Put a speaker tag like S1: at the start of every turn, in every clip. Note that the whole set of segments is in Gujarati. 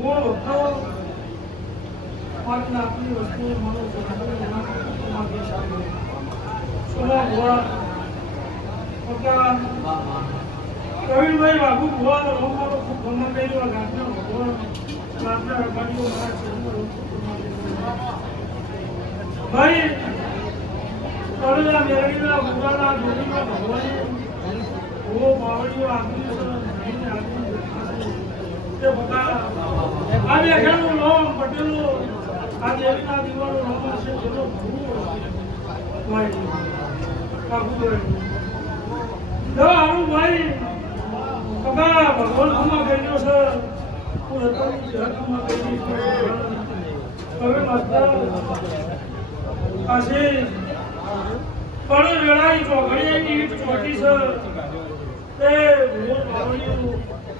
S1: મૂળ ભક્તો મારી નાતની વસ્તુ ભગવાન પ્રવીણભાઈ બાબુ હું મારો ખૂબ ભ્રમણ કર્યું આ ગાંધીનો ભગવાન કરોડા મેળવીના ભગવાનના જોડીમાં ભગવાને ઓ બાવળીઓ દેખાશે. તે બધા આ વ્યાખ્યાનનું નામ પટેલનું આ દેવીના દીવાનું નામ હશે. જેનો ભાઈ કગા ભગવાન ખમા કર્યો છે હું રતનની જહત ખમા કરી છે. હવે માસ્ટર આશીષ પણ વેળાઈ ચોઘડીની ઈટ ચોટી છે. તે મોર બાવળીનું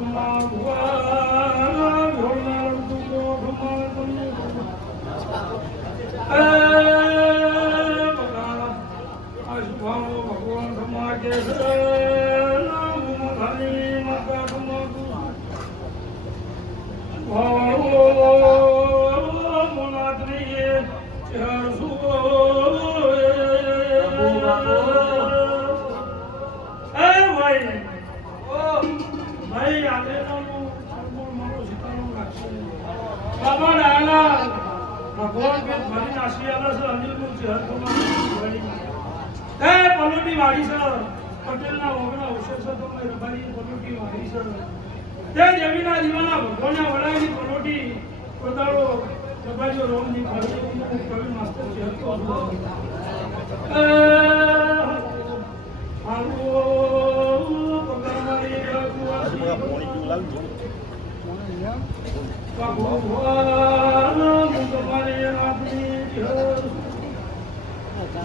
S1: ભાઈ ભગવાન પેટ ભરીને આશીર્વાદ છે અનિલનું એ પલોટી વાળી છે પટેલના ઓગણા છે તો પલોટી વાળી છે પલોટી પોતાનો રબારીઓ રોમની ફરી રઘુવાસી ભગવાન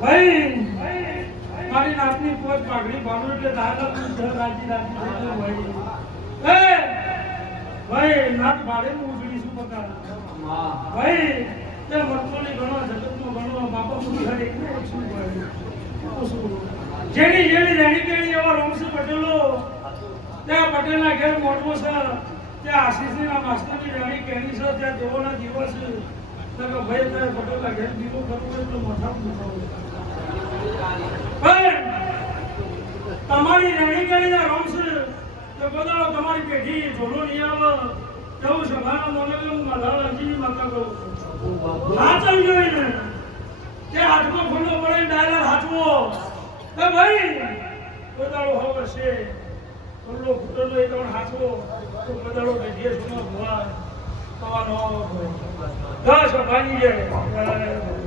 S1: ભાઈ મારી નાતની પોત પાઘડી બાંધો એટલે દાદા તું રાજી ભાઈ એ ભાઈ નાત ભાડે જેની જેની રેણી કેણી એવા રોમસી પટેલો, ત્યાં પટેલના ઘેર મોટવો છે છે કે તમારી રાણી કેણીના રોમ છે, તો બધા તમારી પેઢી ઝોલો નહીં આવે. તેવું સભાના મને હું માધા માતા કહું હાચવ જોઈને તે હાથમાં ફૂલો પડે ડાયલર હાથવો એ ભાઈ બધા હવે છે. ફૂલો ફૂટેલો એ તમને હાચવો તો બદાડો બેઠીએ સુનો ભવા તવાનો દસ ભાગી જાય.